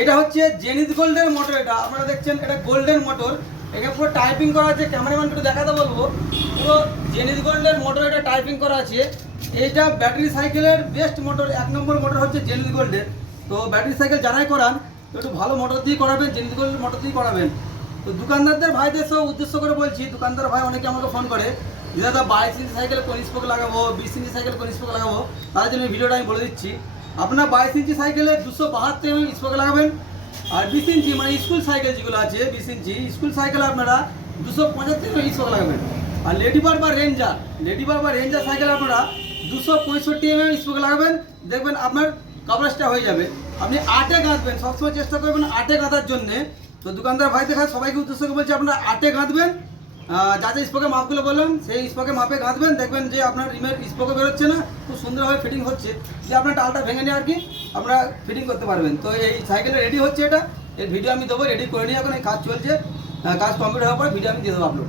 এটা হচ্ছে জেনিথ গোল্ডের মোটর। এটা আপনারা দেখছেন, এটা গোল্ডেন মোটর। এখানে পুরো টাইপিং করা আছে, ক্যামেরাম্যানকে একটু দেখাতে বলবো। পুরো জেনিথ গোল্ডের মোটর, এটা টাইপিং করা আছে। এইটা ব্যাটারি সাইকেলের বেস্ট মোটর, 1 নম্বর মোটর হচ্ছে জেনিথ গোল্ডের। তো ব্যাটারি সাইকেল যারাই করান একটু ভালো মোটর দিয়ে করাবেন, জেনিথ গোল্ড মোটর দিয়ে করাবেন। তো দোকানদারদের ভাইদের সব উদ্দেশ্য করে বলছি, দোকানদার ভাই অনেকে আমাকে ফোন করে যে দাদা 22 ইঞ্চি সাইকেলে কোন স্পোক লাগাবো, 20 ইঞ্চি সাইকেলে কোন স্পোক লাগাবো। তার জন্য ভিডিওটা আমি বলে দিচ্ছি। আপনার 22 ইঞ্চি সাইকেলে 272 mm স্পোক লাগাবেন, আর 20 ইঞ্চি মানে স্কুল সাইকেল যেগুলো আছে 20 ইঞ্চি স্কুল সাইকেল আপনারা 275 mm স্পোক লাগাবেন। আর লেডিবার্ড বা রেঞ্জার সাইকেল আপনারা 265 mm স্পোক লাগাবেন। দেখবেন আপনার কভারেজটা হয়ে যাবে। আপনি 8-এ গাঁথবেন, সবসময় চেষ্টা করবেন 8-এ গাঁথার জন্যে। তো দোকানদার ভাই দেখা সবাইকে উদ্দেশ্য করে বলছি, আপনারা 8-এ গাঁথবেন। যা যা স্পোকের মাপগুলো বললাম সেই স্পোকের মাপে গাঁথবেন। দেখবেন যে আপনার রিমের স্পোকও বেরোচ্ছে না, খুব সুন্দরভাবে ফিটিং হচ্ছে। যে আপনার টালটা ভেঙে নিয়ে আর কি আপনারা ফিটিং করতে পারবেন। তো এই সাইকেলটা রেডি হচ্ছে, এটা এর ভিডিও আমি দেবো। রেডি করে নিয়ে এখন এই কাজ চলছে, কাজ কমপ্লিট হওয়ার পর ভিডিও আমি দিয়ে দেবো আপলোড।